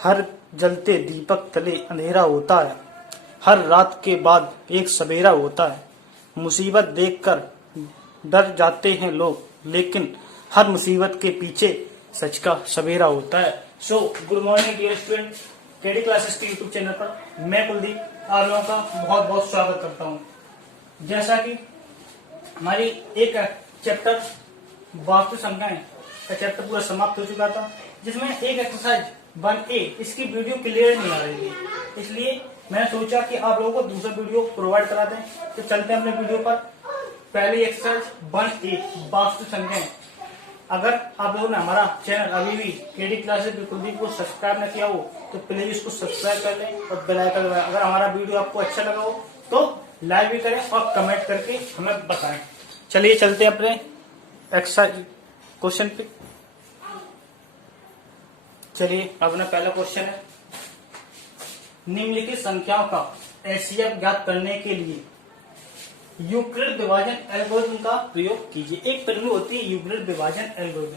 हर जलते दीपक तले अंधेरा होता है, हर रात के बाद एक सवेरा होता है। मुसीबत देखकर डर जाते हैं लोग, लेकिन हर मुसीबत के पीछे सच का सवेरा होता है। So good morning dear student, KD classes के यूट्यूब चैनल पर मैं कुलदीप आप लोगों का बहुत बहुत स्वागत करता हूँ। जैसा कि हमारी एक चैप्टर वास्तु संख्याएं का चैप्टर पूरा समाप्त हो चुका था, जिसमें एक एक्सरसाइज 1A इसकी वीडियो क्लियर नहीं आ रही थी, इसलिए मैंने सोचा कि आप लोगों को दूसरा वीडियो प्रोवाइड करा दें। तो चलते हैं अपने वीडियो पर। पहली एक्सरसाइज 1A वास्तु संख्याएं। अगर आप लोगों ने हमारा चैनल अभी भी केडी क्लासेस कुलदीप को सब्सक्राइब न किया हो तो प्लीज इसको सब्सक्राइब कर लें और बेल आइकन दबाएं। अगर हमारा वीडियो आपको अच्छा लगा हो तो लाइक भी करें और कमेंट करके हमें बताएं। चलिए चलते हैं अपने एक्सरसाइज क्वेश्चन पे। चलिए अपना पहला क्वेश्चन है, निम्नलिखित संख्याओं का एचसीएफ ज्ञात करने के लिए यूक्लिड विभाजन एल्गोरिथम का प्रयोग कीजिए। एक प्रमेय होती है यूक्लिड विभाजन एल्गोरिथम,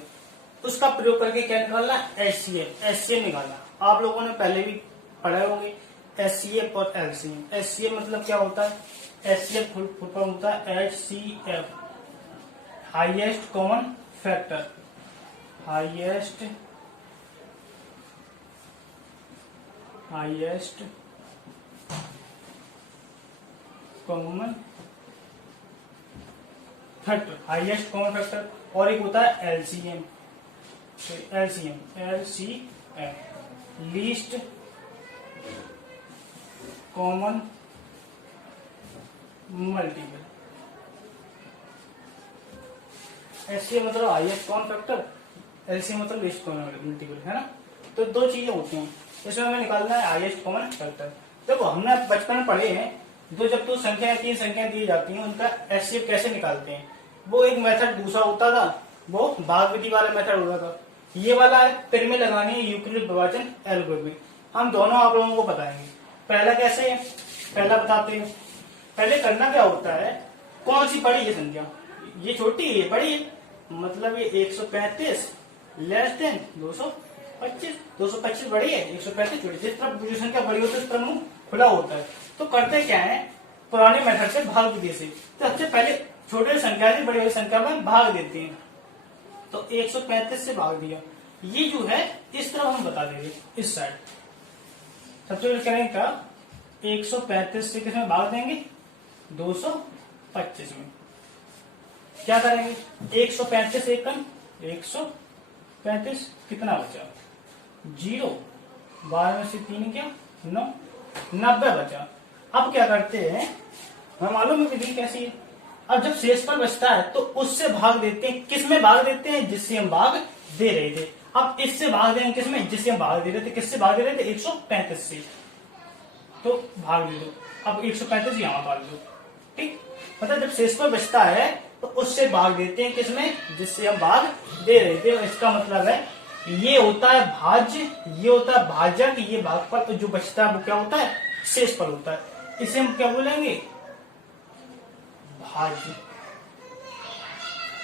उसका प्रयोग करके क्या निकालना, एचसीएफ। एचसीएफ निकालना आप लोगों ने पहले भी पढ़े होंगे, एचसीएफ और एलसीएम। एचसीएफ मतलब क्या होता है, एचसीएफ फुल फॉर्म होता है HCF, highest common factor. Highest common factor, highest common factor. और एक होता है LCM, least common multiple. LCM मतलब हाईएस्ट कॉमन फैक्टर, एलसीएम मतलब लीस्ट कॉमन मल्टीपल, है ना। तो दो चीजें होती हैं, इसमें हमें निकालना है हाईएस्ट कॉमन फैक्टर। देखो हमने बचपन में पढ़े हैं, दो जब तो संख्या तीन संख्या दी जाती हैं उनका एचसीएफ कैसे निकालते हैं। वो एक मेथड दूसरा होता था, वो भाग विधि वाला मेथड होता था। ये वाला है प्रमेय लगानी है यूक्लिड विभाजन एल्गोरिथम। हम दोनों आप लोगों को बताएंगे। पहला कैसे है, पहला बताते हैं। पहले करना क्या होता है, कौन सी बड़ी है संख्या, ये छोटी है ये बड़ी है, मतलब ये 135 लेस देन 225। 225 बड़ी है, 135 छोटी। जिस तरफ जो संख्या बड़ी होती है उस तरफ मुंह खुला होता है। तो करते क्या है, पुराने मेथड से भाग विधि से, तो सबसे पहले छोटे संख्या से बड़ी वाली संख्या में भाग देते हैं। तो 135 से भाग दिया, ये जो है इस तरफ हम बता देंगे, इस साइड। सबसे पहले करेंगे क्या, 135 से किसमें भाग देंगे, 225 में। क्या करेंगे, 135 एकम 135, कितना बचा, 0। 12 में से 3 क्या 9, 90 बचा। अब क्या करते हैं, हमें मालूम है विधि कैसी है। अब जब शेष पर बचता है तो उससे भाग देते हैं, किसमें भाग देते हैं, जिससे हम भाग दे रहे थे। अब इससे भाग देंगे किसमें, जिससे हम भाग दे रहे थे। किससे भाग दे रहे थे, 135 से, तो भाग दे दो। अब 135 यहां डाल दो, ठीक। मतलब जब शेष पर बचता है तो उससे भाग देते हैं किसमें, जिससे हम भाग दे रहे थे। इसका मतलब है ये होता है भाज्य, ये होता है भाजक, ये भागफल। तो जो बचता है वो क्या होता है, शेषफल होता है। इसे हम क्या बोलेंगे, भाज्य।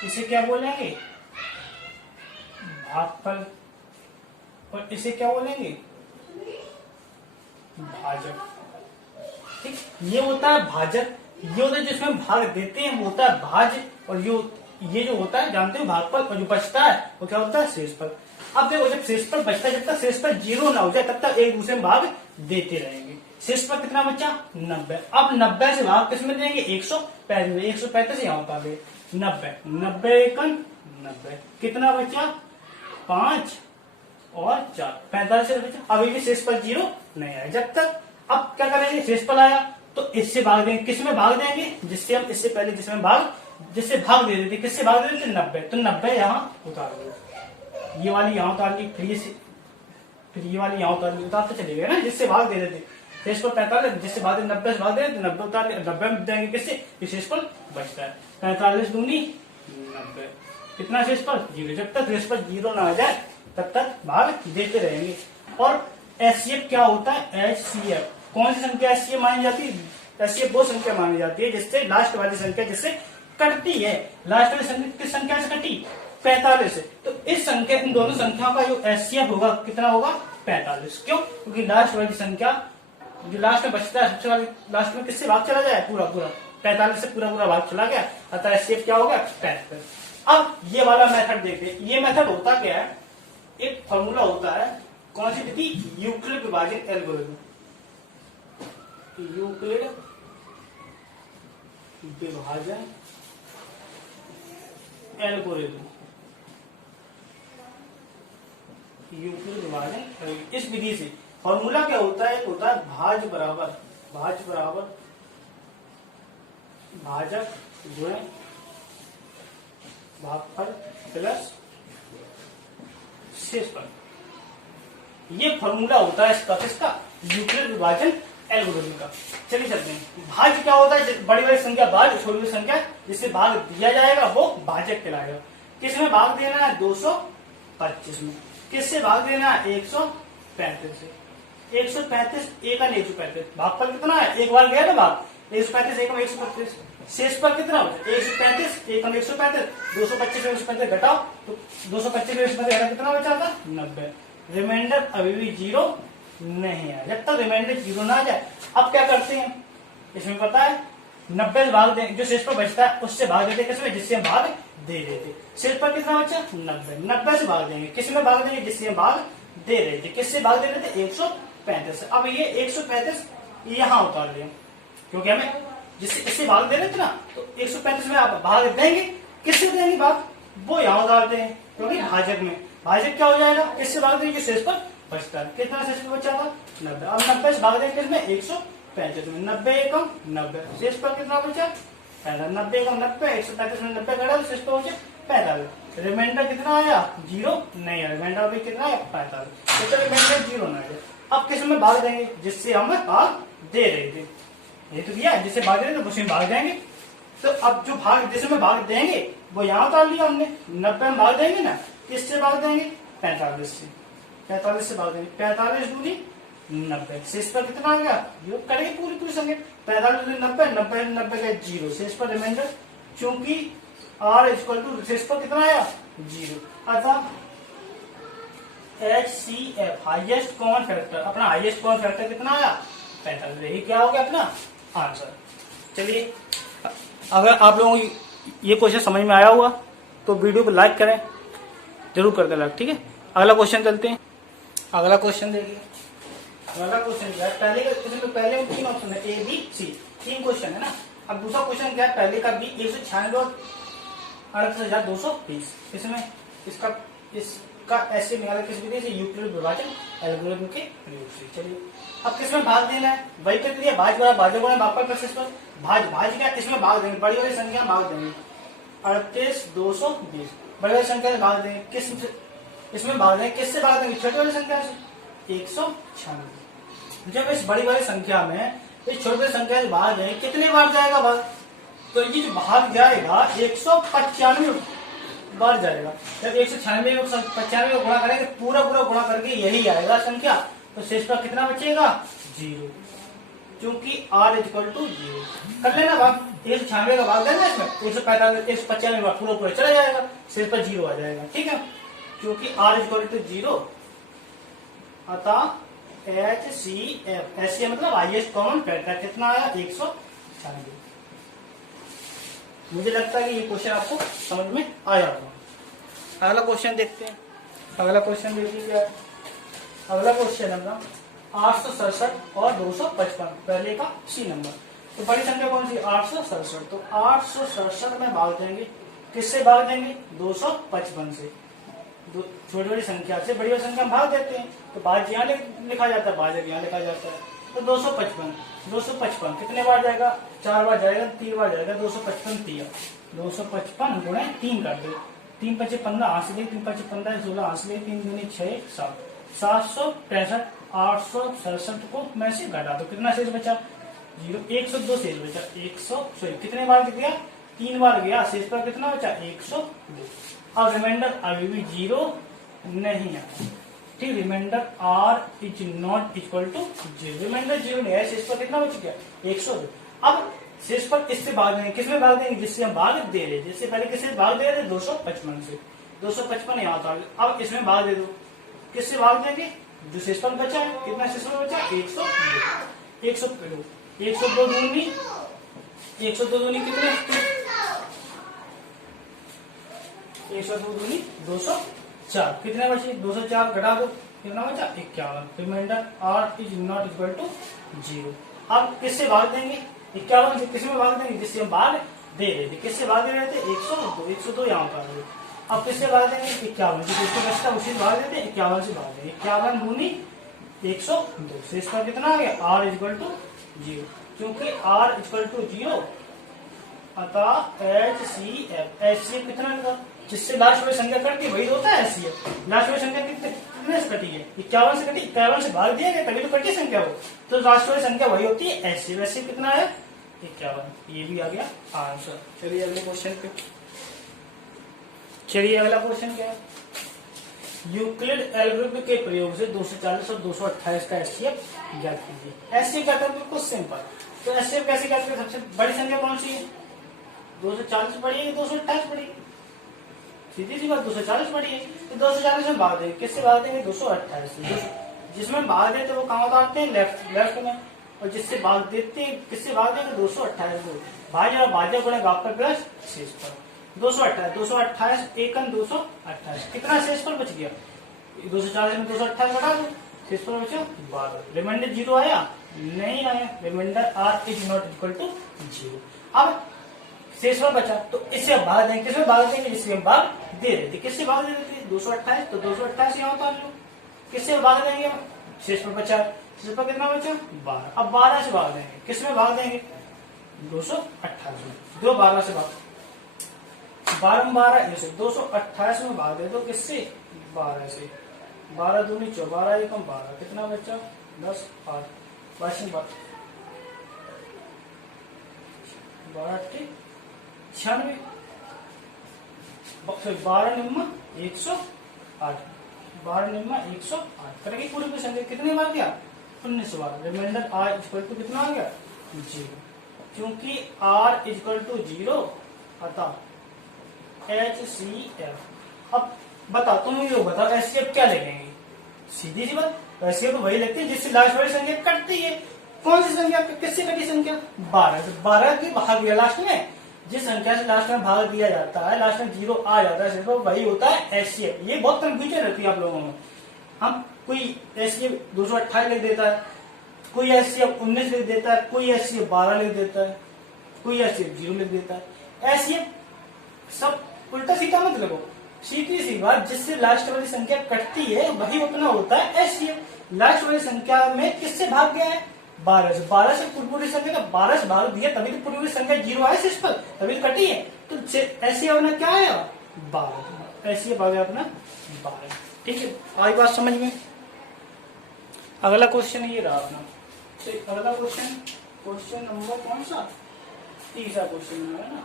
इसे क्या बोलेंगे, भागफल। और इसे क्या बोलेंगे, भाजक, ठीक। ये होता है भाजक, ये होता है जिसमें भाग देते हैं वो होता है भाज्य। और ये जो होता है जानते हो भागफल, और जो बचता है वो क्या होता है, शेषफल। अब देखो जब शेषफल बचता है, जब तक शेषफल 0 ना हो जाए तब तक एक दूसरे में भाग देते रहेंगे। शेषफल कितना बचा, 90। अब 90 से भाग किसमें देंगे, 135। 135 यहाँ उतार दे, 90। 90 एकम 90, कितना बचा, 5 और 4, 45 से बचा। अभी भी शेषफल 0 नहीं आया। जब तक अब क्या करेंगे, शेषफल आया तो इससे भाग देंगे, किसमें भाग देंगे, जिससे हम इससे पहले जिसमें जिससे भाग दे देते, किससे भाग दे देते, 90। तो 90 यहाँ उतार दो, ये वाली यहाँ उतार ली, फिर ये वाली यहाँ उतार ली, उतारते चले गए ना, जिससे भाग दे देते। शेषफल 45, जिससे भाग 90 से भाग दे देते, 90 उतार 90 में देंगे किससे, शेषफल बचता है। 45 दूनी 90, कितना शेषफल 0। जब तक शेषफल 0 ना आ जाए तब तक भाग देते रहेंगे। और एचसीएफ क्या होता है, एचसीएफ कौन सी संख्या एचसीएफ मानी जाती है, एचसीएफ वो संख्या मानी जाती है जिससे लास्ट वाली संख्या जिससे कटती है। लास्ट वाली संख्या किस संख्या से कटी, 45 से। तो इस संख्या, इन दोनों संख्याओं का जो एचसीएफ होगा कितना होगा, 45। क्यों? क्योंकि लास्ट वाली संख्या जो लास्ट में बचता है सबसे वाली लास्ट में किससे भाग चला जाए? पूरा पूरा 45 से पूरा पूरा भाग चला गया, अतः शेप क्या हो गया? 75। अब ये वाला मेथड देखते। ये मेथड होता क्या है? एक फॉर्मूला होता है, कौन सी विधि? यूक्लिड विभाजन एल्गोरिथम। यूक्लिड विभाजन एल्गोरिथम, यूक्लिड विभाजन। इस विधि से फॉर्मूला क्या होता है? एक होता है भाज्य बराबर भाजक गुणे भागफल प्लस शेषफल। ये फॉर्मूला होता है इसका, किसका? यूक्लिड विभाजन एल्गोरिथम का। चलिए चलते हैं। भाज्य क्या होता है? बड़ी बड़ी संख्या भाज्य, छोटी बड़ी संख्या जिससे भाग दिया जाएगा वो भाजक कहलाएगा। किसमें भाग देना है? 225 में। किससे भाग देना है? 135 से। 135 एक 135, भागफल कितना है? एक बार गया ना भाग, 135 एक 135। शेषफल कितना बचा? 135 एक 135, 225 में 135 घटाओ तो 225 में 135 घटा कितना बचा था? 90। रिमाइंडर अभी भी 0 नहीं आया। जब तक रिमाइंडर 0 ना आ जाए, अब क्या करते हैं? इसमें पता है 90 से भाग दें, जो शेषफल बचता है उससे भाग देते किसमें? जिससे हम भाग दे देते। शेषफल कितना बचा? 90 से भाग देंगे, किसमें भाग देंगे? जिससे हम भाग दे रहे थे। किससे भाग दे रहे थे? 135 से। अब ये 135 यहाँ उतार दिया, क्योंकि हमें जिससे इससे भाग दे रहे थे ना, तो 135 में आप भाग देंगे, किससे देंगे भाग? वो यहाँ उतार देंगे, क्योंकि भाजक में भाजक क्या हो जाएगा? किससे भाग देंगे? शेषफल बचता है। कितना शेषफल बचा था? 90। अब 90 से भाग देंगे किसमें? 135 में। 90 एकम 90, शेषफल कितना बचा? 45। 90 एकम 90, 135 में 90 घटा तो शेषफल बचा 45। रिमाइंडर कितना आया? 0 नहीं आया। रिमाइंडर अभी कितना है? 45। तो रिमाइंडर 0 ना आया। अब किस में भाग देंगे? जिससे हम भाग दे रहे थे। ये तो दिया, जिससे भाग रहे थे उसी में भाग देंगे। तो अब जो भाग जिसमें भाग देंगे वो यहाँ उतार लिया हमने। 90 में भाग देंगे ना, किससे भाग देंगे? 45 से। 45 से भाग देंगे, 45 दूनी 90। शेष पर कितना आ गया? योग करेंगे पूरी पूरी संख्या। 45 दूनी 90, 90 90 का 0। शेष पर रिमाइंडर, चूंकि R इक्वल टू शेष पर कितना आया? 0। अतः HCF हाईएस्ट कॉमन फैक्टर, अपना हाईएस्ट कॉमन फैक्टर कितना आया? 45। यही क्या हो गया अपना आंसर। चलिए, अगर आप लोगों को ये क्वेश्चन समझ में आया हुआ तो वीडियो को लाइक करें, जरूर कर दें लाइक, ठीक है। अगला क्वेश्चन चलते हैं। अगला क्वेश्चन देखिए। अगला क्वेश्चन क्या है? पहले इसमें पहले 3 ऑप्शन है, A B C, 3 क्वेश्चन है ना। अब दूसरा क्वेश्चन क्या है? पहले का B 196 और 38,220। इसमें इसका ऐसे निकाला किस विधि से? यूक्लिड विभाजन एल्गोरिथम के प्रयोग से। चलिए, अब किसमें भाग देना है? वही प्रक्रिया, भाज्य गुणा भागफल प्लस शेषफल। भाज्य क्या? इसमें भाग देंगे, बड़ी वाली संख्या भाग देंगे। 38,220 बड़ी वाली संख्या से भाग देंगे। किस इसमें भाग देंगे? किससे भाग देंगे? छोटी वाली संख्या से। 196। जब इस बड़ी वाली संख्या में इस छोटी वाली संख्या से भाग देंगे, कितने बार जाएगा भाग? तो ये जो भाग जाएगा 195 बार जाएगा। जब 196 में 95 को गुणा करेंगे, पूरा गुणा करके यही आएगा संख्या, तो शेष पर कितना बचेगा? 0, क्योंकि R इक्वल टू 0। कर लेना भाग, 196 का भाग देना इसमें, 145 195 बार पूरा चला जाएगा, शेष पर 0 आ जाएगा, ठीक है। क्योंकि R इक्वल टू 0, अतः HCF, ऐसे मतलब हाईएस्ट कॉमन फैक्टर कितना आया? 196। मुझे लगता है कि ये क्वेश्चन आपको समझ में आया होगा। अगला क्वेश्चन देखते हैं। अगला क्वेश्चन देखिए क्या है। अगला क्वेश्चन है 867 और 255, पहले का C नंबर। तो बड़ी संख्या कौन सी? 867। तो 867 में भाग देंगे, किससे भाग देंगे? 255 से। छोटी बड़ी संख्या से बड़ी बड़ी संख्या में भाग देते हैं, तो भाज्य यहाँ लिखा जाता है, भाजक यहाँ लिखा जाता है। तो 255 कितने बार जाएगा? 4 बार जाएगा, 3 बार जाएगा। 255 दिया, 255 गुणे 3 कर दे। 3 5 15 हाथ ले, 3 5 15 16 हाथ ले, 3 दूनी 6 7, 765। 867 को मैं से घटा दो, कितना शेष बचा? 0। 102 शेष बचा। 100 कितने बार गया? 3 बार गया, शेष पर कितना बचा? 102। अब रिमाइंडर अभी भी 0 नहीं है, ठीक। Remainder R is not equal to 0। Remainder 0 नहीं है, शेष पर कितना बच गया? 102। अब शेष पर इससे भाग देंगे, किसमें भाग देंगे? जिससे हम भाग दे रहे, जिससे पहले किससे भाग दे रहे? 255 से। 255 यहाँ था, अब इसमें भाग दे दो, किससे भाग देंगे? जो शेषफल बचा है, कितना शेषफल बचा? 102। 102 102 दूनी 102 दूनी कितने? 102 दूनी 204। कितने बचे? 204 घटा दो, कितना बचा? 51। Remainder R is not equal to 0। अब किससे भाग देंगे? 51 से किसमें भाग देंगे? जिससे हम भाग दे रहे थे। किससे भाग दे रहे थे? 102। 102 यहाँ पर। अब किससे भाग देंगे? 51। जिसको बचता उसी से भाग देते, 51 से भाग देंगे। 51 दूनी 102 से इसका कितना आ गया? R equal to 0। क्योंकि आर इक्वल टू 0 अतः HCF। HCF कितना होगा? जिससे लास्ट वाली संख्या कटती वही होता है HCF। लास्ट वाली संख्या कितने से कटी है? 51 से कटी। 51 से भाग दिया गया तभी तो कटी संख्या वो, तो लास्ट वाली संख्या वही होती है HCF। HCF कितना है? 51। ये भी आ गया आंसर। चलिए अगले क्वेश्चन पे। चलिए अगला क्वेश्चन क्या है? यूक्लिड एल्गोरिथम के प्रयोग से 240 और 228 का HCF ज्ञात कीजिए। HCF का मतलब बिल्कुल सिंपल। तो HCF कैसे ज्ञात करें? सबसे बड़ी संख्या कौन सी है? 240 बड़ी है, 228 बड़ी है? सीधी सी बात, 240 बड़ी है, तो 240 में भाग देंगे। किससे भाग देंगे? 228 से। जिसमें भाग देते वो कहाँ उतारते हैं? लेफ्ट में। और जिससे भाग देते हैं किससे भाग देंगे? 228 को। भाज्य और भाज्य गुणे भागफल प्लस शेषफल। 228 228 एकन 228। कितना शेषफल बच गया? 240 में 228 घटा दो, शेषफल बचा 12। रिमाइंडर 0 आया? नहीं आया। Remainder R is not equal to 0। अब शेषफल बचा तो इससे अब भाग देंगे। किसमें भाग देंगे? जिससे हम भाग दे रहे थे। किससे भाग दे रहे थे? 228। तो 228 यहाँ उतार लो। किससे भाग देंगे? शेषफल बचा। शेषफल कितना बचा? 12। अब 12 से भाग देंगे। किसमें भाग देंगे? 228 में। 12 से भाग 12 ऐसे 228 में भाग दे दो। किससे? 12 से। 12 दूनी 14, 12 एकम 12। कितना बचा? 10 8 12 96। 12 निम्मा 108। 12 निम्मा 108 करेंगे। पूरी की संख्या कितने बार गया? 19 बार। रिमाइंडर आर इक्वल टू कितना आ गया? 0। क्योंकि आर इक्वल टू 0 अतः HCF। अब बता, तुम ये बताओ HCF क्या लिखेंगे? सीधी सी बात, HCF तो वही लिखते हैं जिससे लास्ट वाली संख्या कटती है। कौन सी संख्या? किससे कटी संख्या? 12 से। 12 की भाग दिया लास्ट में। जिस संख्या से लास्ट में भाग दिया जाता है, लास्ट में 0 आ जाता है, सिर्फ वही होता है HCF। ये बहुत कंफ्यूजन रहती है आप लोगों में। हम कोई HCF 228 लिख देता है, कोई HCF 19 लिख देता है, कोई HCF 12 लिख देता है, कोई HCF 0 लिख देता है। HCF सब उल्टा सीधा मत लगो। सीधी सी बात, जिससे लास्ट वाली संख्या कटती है वही उतना होता है HCF। लास्ट वाली संख्या में किससे भाग गया है? 12 से। 12 से पूरी संख्या का 12 से भाग दिया तभी तो पूरी संख्या 0 आया शेषफल, तभी तो कटी है। तो HCF अपना क्या आया? 12। HCF आ गया अपना 12। ठीक है, आई बात समझ में? अगला क्वेश्चन ये रहा अपना। अगला क्वेश्चन नंबर कौन सा? तीसरा क्वेश्चन है ना।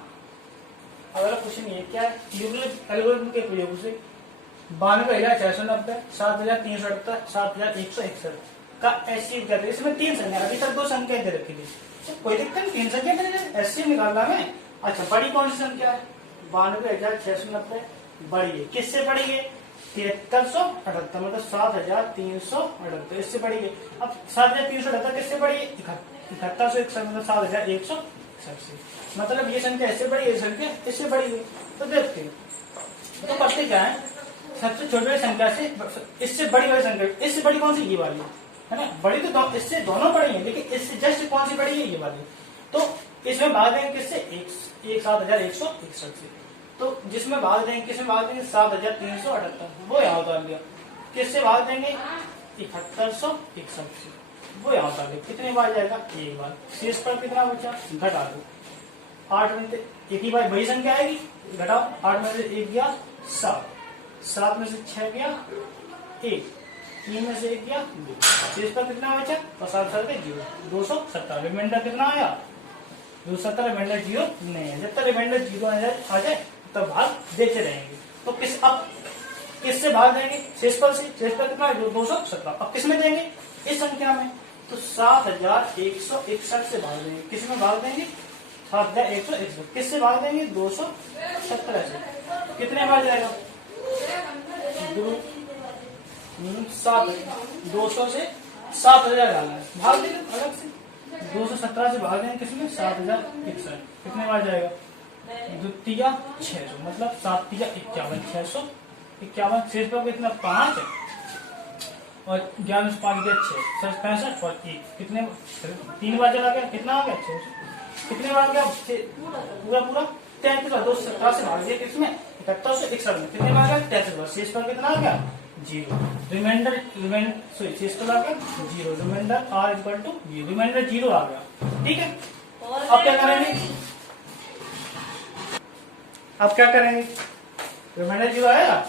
अगला क्वेश्चन ये क्या है? यूक्लिड एल्गोरिथम के प्रयोग से 92,690, 7,378, 7,161 का HCF क्या? इसमें 3 संख्या, अभी तक 2 संख्या दे रखी थी, तो कोई दिक्कत नहीं, 3 संख्या दे HCF निकालना है। अच्छा, बड़ी कौन सी संख्या है? 92,690 बड़ी है। किससे बड़ी है? 7378, मतलब 7,378। इससे बड़ी है। अब 7,378 किससे बड़ी है? 7161, मतलब 7,161। मतलब ये संख्या इससे बड़ी है, संख्या इससे बड़ी है। तो देखते हैं तो करते क्या है? सबसे छोटी वाली संख्या से इससे बड़ी वाली संख्या, इससे बड़ी कौन सी? ये वाली है ना। बड़ी तो इससे दोनों बड़ी है, लेकिन इससे जस्ट कौन सी बड़ी है? ये वाली। तो इसमें भाग देंगे किससे? 7,161 से। तो जिसमें भाग देंगे, किसमें भाग देंगे? 7,378, वो यहाँ उतार लिया। किससे भाग देंगे? 7161 से, वो यहाँ उतार लिया। कितने बार जाएगा? एक बार। शेष पर कितना बचा? घटा दो। 8 में से एक ही बार वही संख्या आएगी, घटाओ। 8 में से 1 गया 7, 7 में से 6 गया 1, 3 में से 1 गया 2। शेष पर कितना बचा? और 7 7 0, 270। रिमाइंडर कितना आया? 270। रिमाइंडर 0 नहीं है। जब तक रिमाइंडर 0 आ जाए तब भाग देते रहेंगे। तो अब किससे भाग देंगे? शेषफल से। शेषफल कितना है? 270। अब किस में देंगे? इस संख्या में। तो 7,161 से भाग देंगे। किस में भाग देंगे? 7,161। किससे भाग देंगे? 217 से। कितने बार जाएगा? 2 7 200 से 7000 डालना है, भाग देंगे अलग से 217 से भाग देंगे किसमें 7061, कितने बार जाएगा द्वितीय 600 मतलब 7 तिया 51 651, शेष पर कितना 5 और 11 से 5 गया 6 65 और 1 कितने 3 बार चला गया, कितना आ गया 600, कितने बार गया पूरा पूरा 33 बार, 217 से भाग दिया किसमें 7161 में, कितने बार गया 33 बार, शेष पर कितना आ गया 0, रिमाइंडर शेष पर आ गया 0, remainder r equal to 0, remainder 0 आ गया। ठीक है, अब क्या करेंगे, अब क्या करेंगे, रिमाइंडर 0 आएगा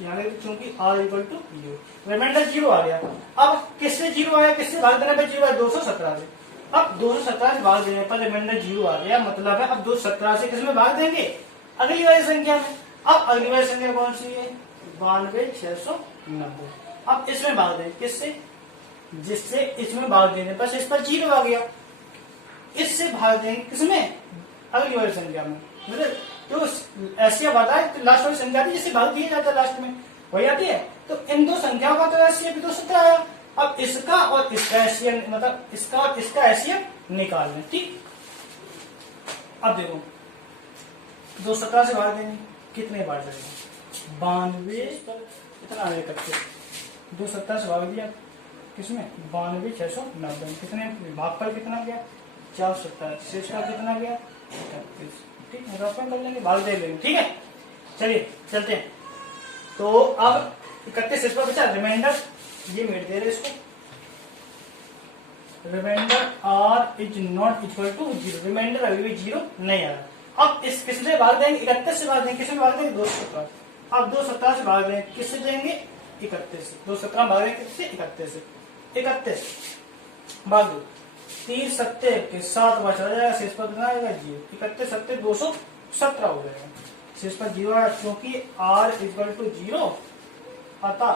यहाँ चूंकि r इक्वल टू 0, रिमाइंडर 0 आ गया। अब किससे 0 आया, किससे भाग देने पर 0 आया 217 से, अब 217 से भाग देने पर रिमाइंडर 0 आ गया, मतलब है अब 217 से किसमें भाग देंगे अगली वाली संख्या में। अब अगली वाली संख्या कौन सी है 92,690, अब इसमें भाग देंगे किससे, जिससे इसमें भाग देने पर इस पर 0 आ गया, इससे भाग देंगे किसमें अगली वाली संख्या में, मतलब जो ऐसी बात है तो लास्ट वाली संख्या जिससे भाग दिया जाता है लास्ट में वही आती है, तो इन दो संख्याओं का तो एचसीएफ 217 आया, अब इसका और इसका एचसीएफ मतलब इसका और इसका एचसीएफ निकाल लें। ठीक, अब देखो 217 से भाग देंगे कितने बार जाएगा 92 कितना आ गया 217 से भाग दिया किसमें 92,690, कितने भाग पर कितना गया 427, शेष का कितना गया 31। ठीक है, रफन कर लेंगे, भाग दे लेंगे। ठीक है, चलिए चलते हैं। तो अब 31 इस पर बचा, रिमाइंडर ये मिट दे रहे इसको, remainder r is not equal to 0, remainder अभी भी 0 नहीं आ रहा। अब इस किससे भाग देंगे 31 से भाग देंगे, किसमें भाग देंगे 217, अब 217 से भाग देंगे किससे देंगे 31 से, 217 भाग देंगे किससे 31 से, 31 भाग दो 3 सत्ते के 7 बचा जाएगा, शेष पर कितना आएगा 0, 31 सत्ते 217 हो जाएगा, शेष पर 0 है क्योंकि r इक्वल टू 0 अतः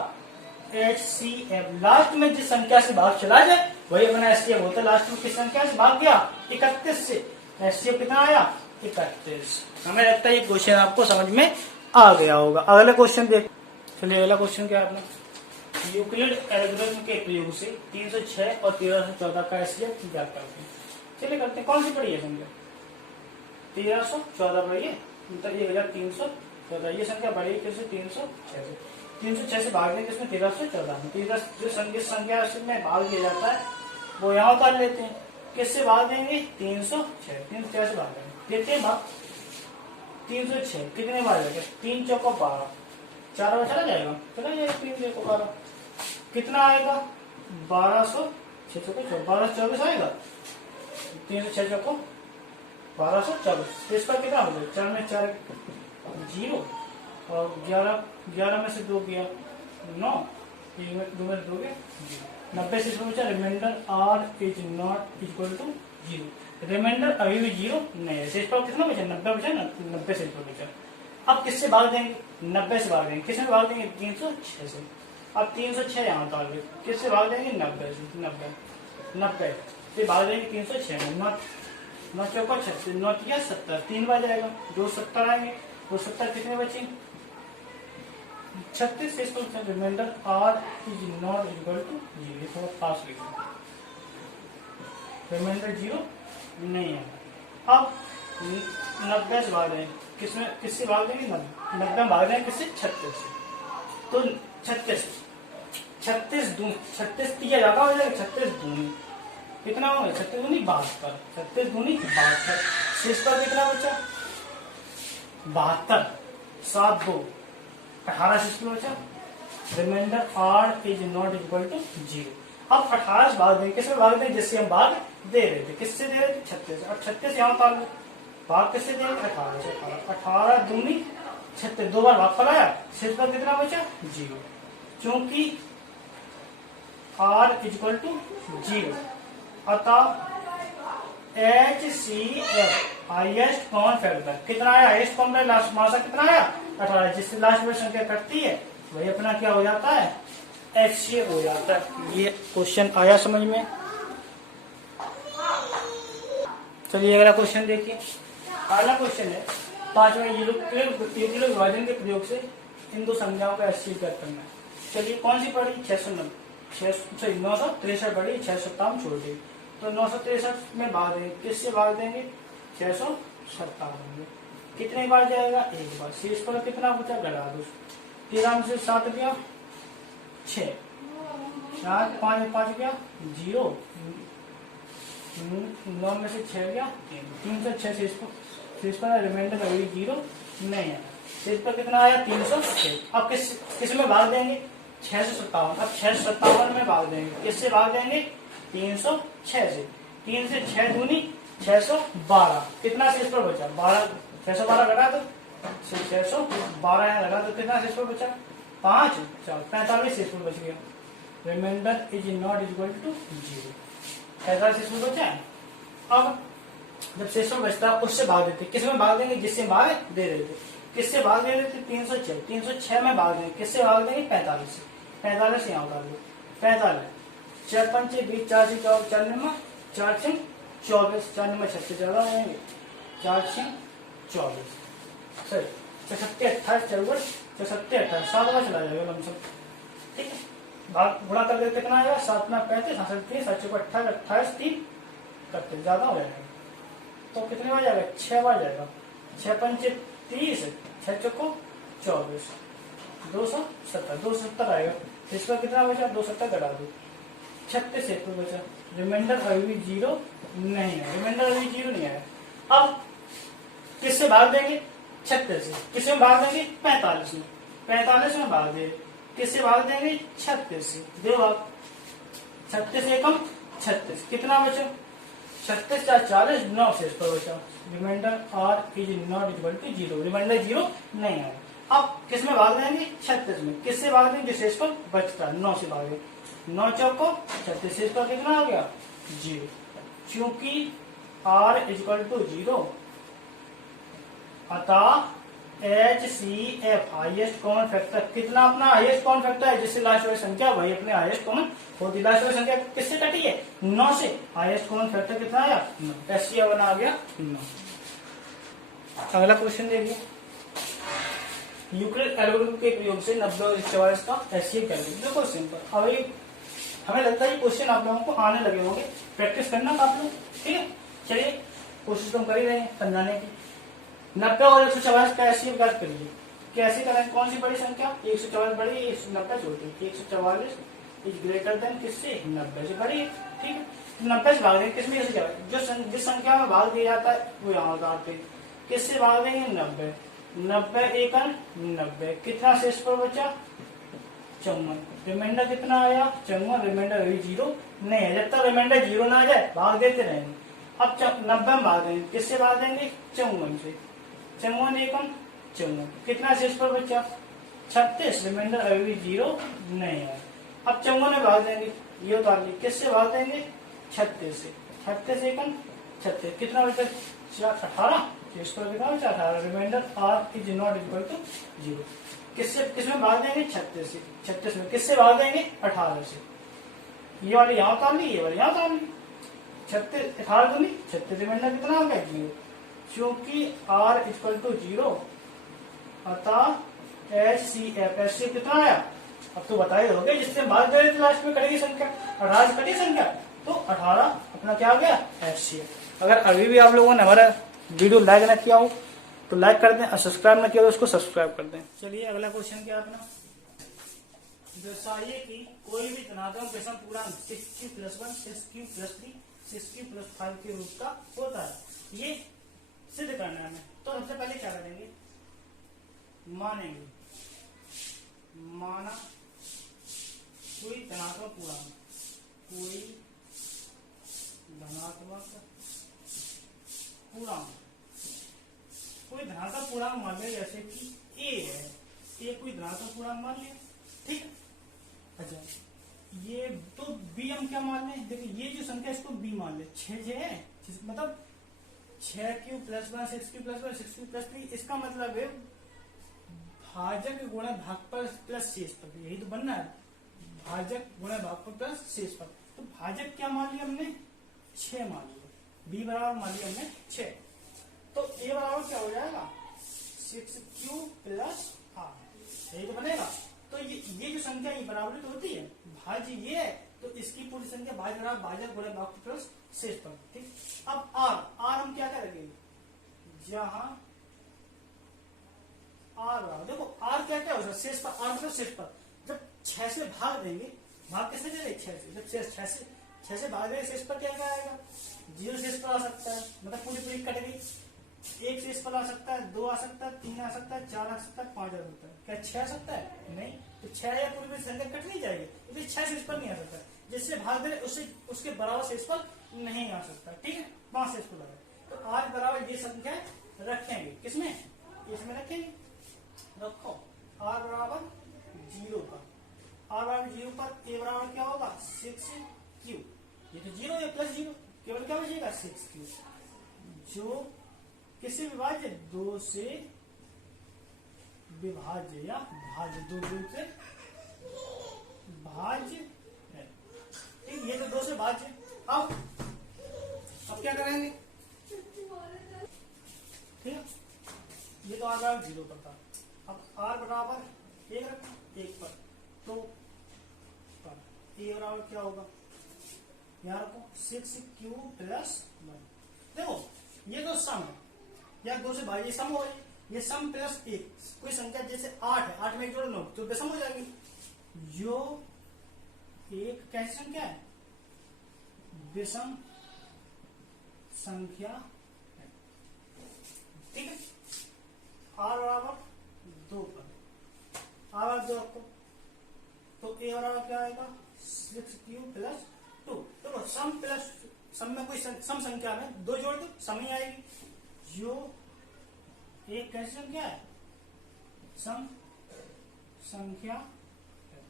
HCF लास्ट में जिस संख्या से भाग चला जाए वही अपना HCF होता है। लास्ट में किस संख्या से भाग गया 31 से, HCF कितना आया 31। हमें लगता है ये क्वेश्चन आपको समझ में आ गया होगा। अगला क्वेश्चन देख, चलिए अगला क्वेश्चन क्या है अपना, यूक्लिड एल्गोरिथम के प्रयोग से 306 और 1314 का HCF ज्ञात करते हैं। चलिए करते हैं, कौन सी पड़ी है संख्या 1314 पड़ी है, मतलब 1314, ये संख्या बड़ी है किससे 306 से भाग देंगे इसमें 1314 में, 13 जो संख्या में भाग दिया जाता है वो यहाँ उतार लेते हैं, किससे भाग देंगे 306 से भाग देंगे, देते हैं भाग 306 कितने बार जाएगा 3 चौको 12, 4 बार चला जाएगा 3 चौको 12 कितना आएगा 1200, 1224 आएगा, 306 चौको 1224, इसका कितना हो जाएगा 4 में 4 0 और 11 में से 2 गया 9, 2 में 2 गया 90 से बचा, remainder r is not equal to 0, remainder अभी भी 0 नहीं है, शेष पर कितना बचा 90 बचा, 90 से बचा। अब किससे भाग देंगे 90 से भाग देंगे, किससे भाग देंगे 306 से, अब 306 यहाँ उतार दे, किससे भाग देंगे 90 से, 90 से भाग देंगे 306 में, 9 चौका 36, 9 या 70, 3 बार जाएगा 270 आएंगे, 270 कितने बचे 36 से, remainder r is not equal to 0, थोड़ा पास लिखो, रिमाइंडर 0 नहीं है। अब 90 से भाग देंगे किसमें, किससे भाग देंगे 90 में भाग देंगे किससे 36 से, तो 36 दिया जाता हो जाएगा 36 दूनी कितना होगा 36 दूनी 72, 36 दूनी 72, शेष पर कितना बचा 72, 7 2 18 शेष पर बचा, remainder r is not equal to 0। अब 18 से भाग देंगे किसमें भाग देंगे जिससे हम भाग दे रहे थे, किससे दे रहे थे 36, अब 36 यहाँ उतार लो, भाग किससे देंगे 18 से, 18 दूनी 36, 2 बार भाग फलाया, शेष पर कितना बचा 0, क्योंकि r इक्वल टू 0 अतः HCF हाईएस्ट कॉमन फैक्टर कितना आया, हाईएस्ट कॉमन फैक्टर लास्ट मासा कितना आया 18, जिससे लास्ट में संख्या कटती है वही अपना क्या हो जाता है HCF हो जाता है। ये क्वेश्चन आया समझ में। चलिए अगला क्वेश्चन देखिए, अगला क्वेश्चन है 5वां, यूक्लिड विभाजन के प्रयोग से इन दो संख्याओं का HCF ज्ञात करना है। चलिए कौन सी पड़ी 690 963 पड़ी, 657 छोड़ दी। तो 963 में भाग देंगे, किससे भाग देंगे 657 में। कितने बार जाएगा एक बार। शेष पर कितना बचा घटा दो। 13 से 7 गया 6, 4 5 5 गया 0, 9 में से 6 गया 3 से 6 शेष पर रिमाइंडर अभी 0 नहीं है। शेष पर कितना आया 306। अब किस में भाग देंगे 6 से 57। अब 6 से 57 में भाग देंगे, किससे भाग देंगे 306 से। 3 से 6 दूनी 612। कितना शेष पर बचा 12, 612 घटा दो 612 यहाँ लगा दो, कितना शेष पर बचा 5, 45 शेष पर बच गया। Remainder is not equal to 0। 45 शेष पर बचा है। अब जब शेष पर बचता है उससे भाग देते, किस में भाग देंगे जिससे भाग दे रहे थे। किससे भाग दे रहे थे 306, 306 में भाग देंगे, किससे भाग देंगे 45 से। 45 यहाँ उतार दो 45, 4 पंचे 20, 4 से 4 नंबर 4 से 24, 4 नंबर 36 ज्यादा हो जाएंगे 4 से 24 सही 66 28 चौबीस 66 28 7 में चला जाएगा लमसम। ठीक है, भाग गुणा कर देते कितना आएगा 7 में 35 67 30 28 28 3 करते ज्यादा हो जाएगा। तो कितने बार जाएगा 6 बार जाएगा। 6 पंचे 30, 6 चौको 24, 270 270 आएगा। इस पर कितना बचा 270 घटा दो 36 से तो बचा। रिमाइंडर अभी भी 0 नहीं है, रिमाइंडर अभी 0 नहीं आया। अब किससे भाग देंगे 36 से। किसमें भाग देंगे 45 में। 45 में भाग देंगे, किससे भाग देंगे 36 से। दो भाग 36 एकम 36, कितना बचा 36 4 40 9 शेष पर बचा। Remainder R is not equal to 0। Remainder 0 नहीं आया। अब किसमें भाग देंगे 36 में। किससे भाग देंगे शेष पर बचता है 9 से भाग देंगे। 9 चौको 36 शेष पर कितना आ गया 0। क्योंकि आर इज इक्वल टू 0 अतः HCF हाईएस्ट कॉमन फैक्टर कितना अपना हाईएस्ट कॉमन फैक्टर है जिससे लास्ट वाली संख्या वही अपने हाईएस्ट कॉमन होती। लास्ट वाली संख्या किससे कटी है 9 से। हाईएस्ट कॉमन फैक्टर कितना आया 9। HCF बना आ गया 9। अगला क्वेश्चन देखिए, यूक्लिड एल्गोरिथम के प्रयोग से 90 और 44 का HCF कैलकुलेट। देखो सिंपल। अभी हमें लगता है ये क्वेश्चन आप लोगों को आने लगे होंगे, प्रैक्टिस करना आप लोग। ठीक है, चलिए कोशिश तो हम कर ही रहे हैं समझाने की। 90 और 144 का HCF ज्ञात करिए। कैसे करें, कौन सी बड़ी संख्या 144 बड़ी 90 छोटी। 144 इज ग्रेटर देन किससे 90 से बड़ी। ठीक है, 90 से भाग देंगे किसमें जो जिस संख्या में भाग दिया जाता है वो यहाँ उतारते हैं। किससे भाग देंगे 90। 90 एकन 90, कितना शेष पर बचा 54। रिमाइंडर कितना आया 54। रिमाइंडर अभी 0 नहीं है। जब तक रिमाइंडर 0 ना आ जाए भाग देते रहेंगे। अब 90 में भाग देंगे, किससे भाग देंगे 54 से। 54 एकम 54, कितना शेष पर बचा 36। रिमाइंडर अभी भी 0 नहीं है। अब 54 में भाग देंगे, ये उतार ली, किससे भाग देंगे 36 से। 36 एकम 36, कितना बचा 18। शेष पर कितना बचा 18। Remainder R is not equal to 0। किसमें भाग देंगे 36 से। 36 में किससे भाग देंगे 18 से। ये वाली यहाँ उतार ली, ये वाली यहाँ उतार ली। 36 18 दूनी 36। रिमाइंडर कितना हो गया 0। क्योंकि R इक्वल टू 0 अतः HCF कितना आया अब तो बताए होगे जिससे भाग दे रहे थे लास्ट में कटेगी संख्या 18 कटी संख्या तो 18 अपना क्या हो गया HCF। अगर अभी भी आप लोगों ने हमारा वीडियो लाइक ना किया हो तो लाइक कर दें और सब्सक्राइब ना किया तो उसको सब्सक्राइब कर दें। चलिए अगला क्वेश्चन क्या अपना, दर्शाइए कि कोई भी धनात्मक विषम पूर्णांक 6q+1 6q+3 6q+5 के रूप का होता है। ये सिद्ध करना है हमें। तो सबसे पहले क्या करेंगे, मानेंगे माना कोई धनात्मक पूर्णांक, कोई धनात्मक पूर्णांक, कोई धनात्मक पूर्णांक मान लिया जैसे कि a है, a कोई धनात्मक पूर्णांक मान लिया। ठीक, अच्छा ये तो b हम क्या मान लें, देखिए ये जो संख्या इसको b मान ले 6 है, मतलब 6q+1 6q+1 6q+3 इसका मतलब है भाजक गुणा भागफल प्लस शेषफल। यही तो बनना है, भाजक गुणा भागफल प्लस शेषफल। तो भाजक क्या मान लिया हमने 6 मान लिया, b बराबर मान लिया हमने 6। तो a बराबर क्या हो जाएगा 6q+r, यही तो बनेगा। तो ये जो संख्या ये बराबरी तो होती है, भाज्य ये है तो इसकी पूरी संख्या भाज्य बराबर भाजक गुणा बाकी प्लस शेषफल। ठीक, अब आर हम क्या करेंगे, जहां आर बराबर, देखो आर क्या क्या हो सकता है, शेषफल, आर मतलब शेषफल। जब 6 से भाग देंगे, भाग कैसे दे 6 से, जब 6 से भाग देंगे शेषफल क्या क्या आएगा, 0 शेषफल आ सकता है, मतलब पूरी कट गई। 1 शेषफल आ सकता है, 2 आ सकता है, 3 आ सकता है, 4 आ सकता है, 5 आ सकता है। क्या 6 आ सकता है? नहीं, तो 6 या पूरी संख्या कट नहीं जाएगी, इसलिए 6 शेषफल नहीं आ सकता। जिससे भाग दे उससे उसके बराबर शेषफल नहीं आ सकता। ठीक है, 5 शेषफल आ गए, तो आज बराबर ये संख्या रखेंगे, किसमें, इसमें रखेंगे। रखो आर बराबर 0 पर, आर बराबर 0 पर ए बराबर क्या होगा 6q, ये तो 0 है प्लस 0, केवल क्या बचेगा 6q, जो किससे विभाज्य, 2 से विभाज्य या भाज्य, 2 से भाज्य है। ठीक, ये तो 2 से भाज्य। अब क्या करेंगे, ठीक है, ये तो आर बराबर 0 पर था, अब आर बराबर 1 रखना, 1 पर, तो ए बराबर क्या होगा, यहाँ रखो 6q प्लस 1। देखो ये तो सम है, या 2 से भाई, ये सम हो गई, ये सम प्लस 1, कोई संख्या जैसे 8 है, 8 में 1 जोड़ लो तो बेसम हो जाएगी, जो एक कैसी संख्या है, विषम संख्या है। ठीक है, आर बराबर 2 पर, आर बराबर 2 रखो, तो ए बराबर क्या आएगा 6q प्लस 2। तो सम प्लस सम में कोई सम संख्या में 2 जोड़ दो, सम ही आएगी, जो एक कैसी संख्या है, सम संख्या है।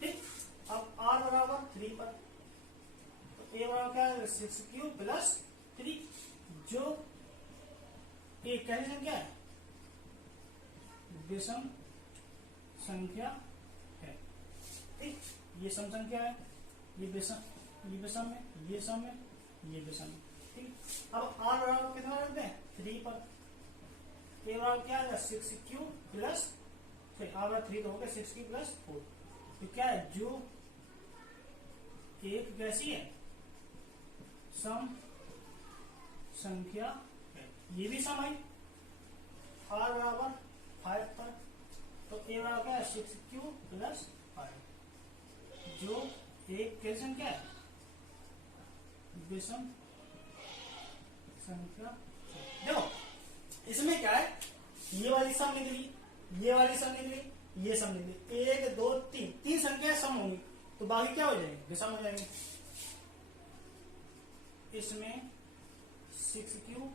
ठीक, अब r बराबर 3 पर, तो a बराबर क्या है 6q प्लस 3, जो एक कैसी संख्या है, विषम संख्या है। ठीक, ये सम संख्या है, ये विषम है, ये सम है, ये विषम है। ठीक, अब r बराबर कितना रखते हैं 3 पर, a बराबर क्या है 6q प्लस, आर बराबर 3 तो हो गया 6q प्लस 4, तो क्या है, जो एक कैसी है, सम संख्या है, ये भी सम है। आर बराबर 5 पर, तो ए बराबर क्या है 6q प्लस 5, जो एक कैसी संख्या है, विषम संख्या। देखो इसमें क्या है, ये वाली सम निकली, ये वाली सम निकली, ये सम निकली, 1 2 3, 3 संख्या सम होंगी, तो बाकी क्या हो जाएंगे, विषम हो जाएंगे। इसमें 6q,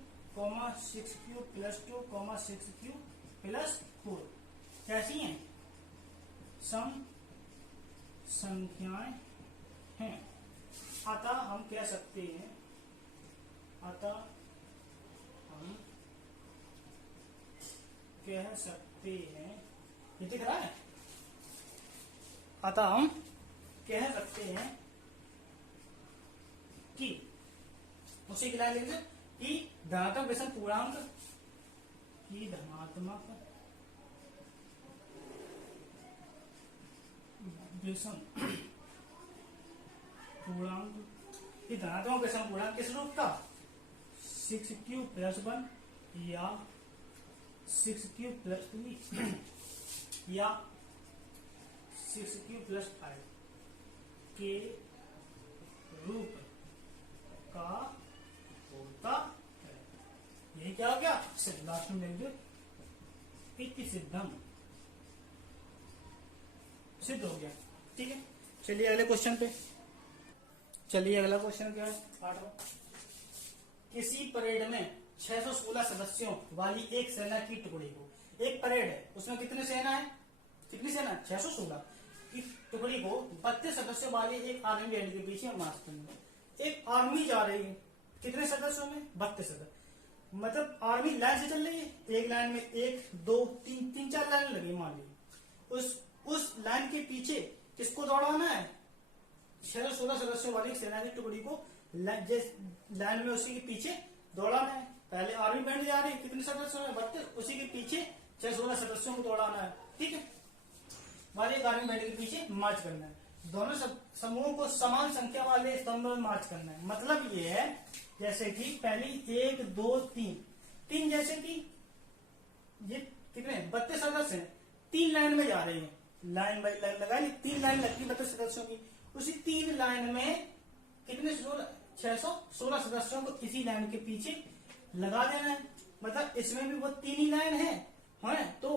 6q plus 2, 6q plus 4 कैसी हैं, सम संख्याएं हैं। अतः हम कह सकते हैं, अतः हम कह सकते हैं, ये दिख रहा है, अतः हम कह सकते हैं कि उसी की लाइन लिखिए कि धनात्मक विषम पूर्णांक की धनात्मक विषम पूर्णांक की धनात्मक विषम पूर्णांक किस रूप का, 6q प्लस 1 या 6q प्लस 3 या 6q प्लस 5 के रूप का होता है। यही क्या हो गया, लास्ट में लिख दो इति सिद्धम, सिद्ध हो गया। ठीक है, चलिए अगले क्वेश्चन पे, चलिए अगला क्वेश्चन क्या है, 8वां। किसी परेड में 616 सदस्यों वाली एक सेना की टुकड़ी को, एक परेड है उसमें कितने सेना है, कितनी सेना 616 की टुकड़ी को 32 सदस्यों वाली एक आर्मी बैंड के पीछे मार्च करना। एक आर्मी जा रही है, कितने सदस्यों में 32 सदस्य, मतलब आर्मी लाइन से चल रही है, एक लाइन में 1 2 3 4 लाइन लगी मान ली, उस लाइन के पीछे किसको दौड़ाना है, 616 सदस्यों वाली सेना की टुकड़ी को लाइन में उसी के पीछे दौड़ाना है। पहले आर्मी बैंड जा रही है, कितने सदस्यों में 32, उसी के पीछे 616 सदस्यों को दौड़ाना है। ठीक है, और एक आर्मी बैठ के पीछे मार्च करना है। दोनों समूहों को समान संख्या वाले स्तंभ में मार्च करना है। मतलब ये है जैसे कि पहली 1 2 3 3 जैसे कि ये कितने 32 सदस्य हैं, 3 लाइन में जा रहे हैं, लाइन बाई लाइन लगाई, 3 लाइन लगती 32 सदस्यों की। उसी 3 लाइन में कितने 616 सदस्यों को इसी लाइन के पीछे लगा देना है। मतलब इसमें भी वो 3 ही लाइन है तो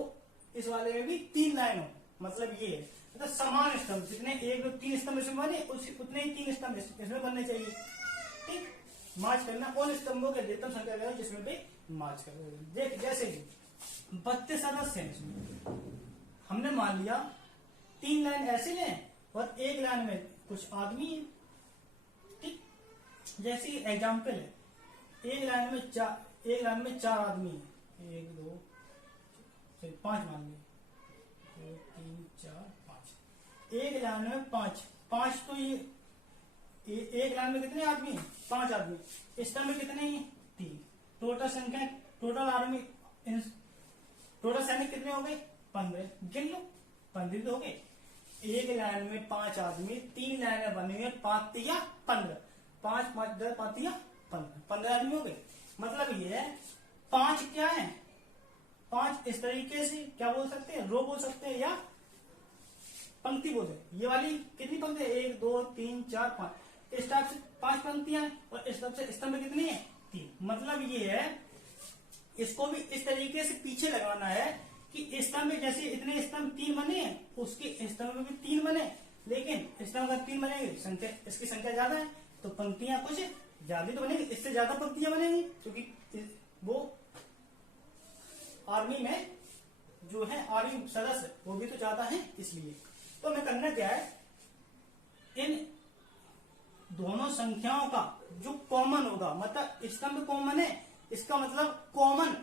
इस वाले में भी 3 लाइन हो। मतलब ये है मतलब समान स्तंभ जितने 1 2 3 स्तंभ इसमें बने उतने ही 3 स्तंभ इसमें बनने चाहिए। ठीक, मार्च करना उन स्तंभों के अधिकतम संख्या का जिसमें पे मार्च कर। देख जैसे कि 32 सदस्य हैं इसमें, हमने मान लिया 3 लाइन ऐसे लें और 1 लाइन में कुछ आदमी है। ठीक, जैसे एग्जाम्पल है, एक लाइन में 4 आदमी है, 1 2 5 मान लिया, 2 3 4 5, एक लाइन में 5 तो ये एक लाइन में कितने आदमी हैं? 5 आदमी। इस में कितने हैं? 3। टोटल संख्या टोटल सैनिक कितने हो गए? 15। गिन लो, 15 हो गए। एक लाइन में 5 आदमी, 3 लाइनें बनी हुई, 5 या 15, 5 5 10 5 या 15 आदमी हो गए। मतलब ये है 5 क्या है? 5 इस तरीके से क्या बोल सकते हैं? रो बोल सकते हैं या पंक्ति बोल सकते हैं। ये वाली कितनी पंक्ति है? 1 2 3 4 5। इस टाइप से 5 पंक्तियां हैं और इस टाइप से स्तंभ कितनी है? 3। मतलब ये है इसको भी इस तरीके से पीछे लगाना है कि स्तंभ में जैसे इतने स्तंभ 3 बने हैं उसके स्तंभ में भी 3 बने, लेकिन स्तंभ अगर 3 बनेंगे संख्या इसकी संख्या ज्यादा है तो पंक्तियां कुछ ज्यादा तो बनेगी, इससे ज्यादा पंक्तियां बनेंगी क्योंकि वो आर्मी में जो है आर्मी सदस्य वो भी तो ज्यादा है, इसलिए तो हमें करना क्या है, इन दोनों संख्याओं का जो कॉमन होगा, मतलब स्तंभ कॉमन है, इसका मतलब कॉमन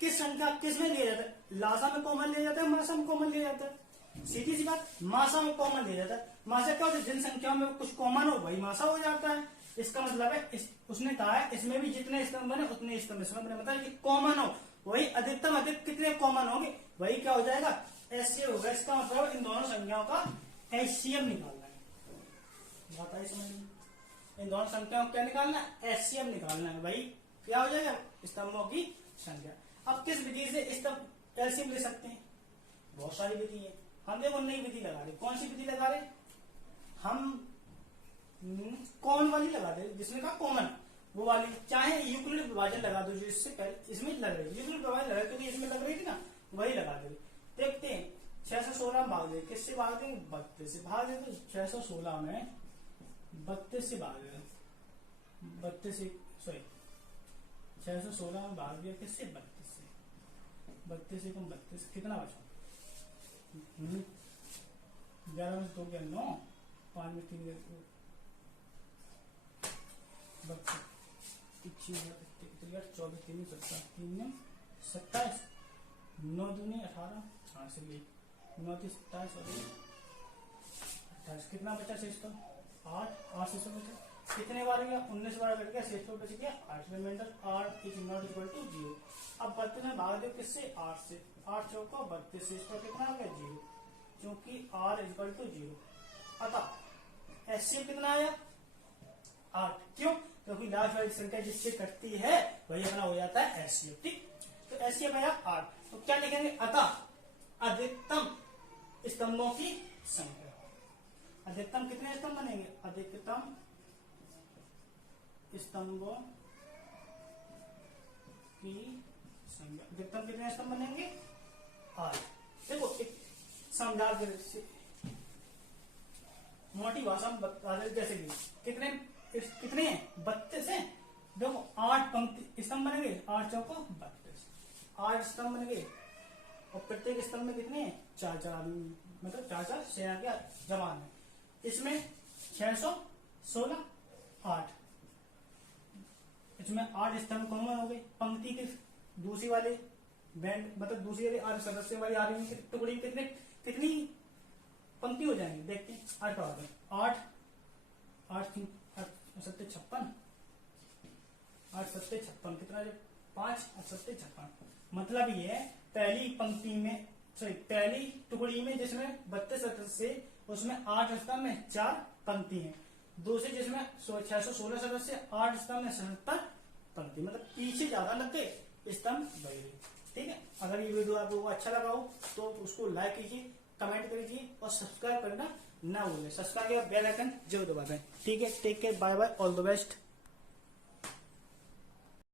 किस संख्या किस में लिया जाता है? लासा में कॉमन लिया जाता है, मासा में कॉमन लिया जाता है। सीधी सी बात, मासा में कॉमन लिया जाता है। मासा क्या होता है? जिन संख्याओं में कुछ कॉमन हो वही मासा हो जाता है। इसका मतलब है उसने कहा है इसमें भी जितने स्तंभ बने उतने स्तंभ इसमें बने, मतलब कि कॉमन हो वही अधिकतम अधिक कितने कॉमन होंगे वही क्या हो जाएगा? एचसीएफ होगा। इसका मतलब इन दोनों संख्याओं का एचसीएफ निकालना है। बात आई समझ में? इन दोनों संख्याओं को क्या निकालना है? एचसीएफ निकालना है। वही क्या हो जाएगा? स्तंभों की संख्या। अब किस विधि से स्तंभ एलसीएम ले सकते हैं? बहुत सारी विधि है। हम देखो नई विधि लगा रहे। कौन सी विधि लगा रहे? हम कॉमन वाली लगा दे, जिसमें का कॉमन वो वाली, चाहे यूक्लिड विभाजन लगा दो जो इससे पहले इसमें लग रही है। यूक्लिड विभाजन लगा क्योंकि इसमें लग रही थी ना, वही लगा दे। देखते हैं 616 भाग दे, किससे भाग देंगे? 32 से भाग दे। तो 616 में 32 से भाग दे, 32 सॉरी 616 में भाग दिया किससे? 32 से। 32 से कम 32 कितना बचा? 11 में 2 गया 9, 5 में 3 गया 32, 24 3 17 3 में 27, 9 दूनी 18, हाँ से 9 3 27 और 28 कितना बचा? 8 से बचा। कितने बार गया? 19 बार कट गया, 6 बच गया 8। Remainder 8 is not equal to 0। अब 32 में भाग दो किससे? 8 से। 8 चौका 32 से, इसका कितना आ गया? 0, क्योंकि r इज इक्वल टू 0। अतः एचसीएफ कितना आया? 8। क्यों? क्योंकि लास्ट वाली संख्या जिससे कटती है वही अपना हो जाता है एचसीएफ। ठीक, तो एचसीएफ आया 8। तो क्या लिखेंगे? अतः अधिकतम स्तंभों की संख्या। अधिकतम कितने स्तंभ बनेंगे? अधिकतम स्तंभों की संख्या। अधिकतम कितने स्तंभ बनेंगे? 8। देखो एक समझा मोटी भाषा में बता दे, जैसे कि कितने हैं? 32 है। देखो 8 पंक्ति स्तंभ बनेंगे, 8 चौको 32, 8 स्तंभ बनेंगे और प्रत्येक स्तंभ में कितने हैं? 4 आदमी, मतलब 4 सेना के जवान है। इसमें 616 8, इसमें 8 स्तंभ कॉमन हो गए। पंक्ति के दूसरी वाले बैंड मतलब दूसरी वाली 8 सदस्य वाली आर्मी की टुकड़ी कितनी पंक्ति हो जाएंगी? देखते हैं। 8 का ऑर्डर 8 8 7 56, 8 7 56 कितना? 5 और 7 56। मतलब ये पहली पंक्ति में सॉरी पहली टुकड़ी में जिसमें 32 सदस्य, उसमें 8 स्तंभ में 4 पंक्ति हैं। दूसरी जिसमें 616 सदस्य, 8 स्तंभ में 77 पंक्ति, मतलब पीछे ज्यादा लग गए, स्तंभ बढ़ गए। ठीक है, अगर ये वीडियो आपको अच्छा लगा हो तो उसको लाइक कीजिए, कमेंट कीजिए और सब्सक्राइब करना ना भूलें। सब्सक्राइब या बेल आइकन जरूर दबा दें। ठीक है, take care, bye bye, all the best.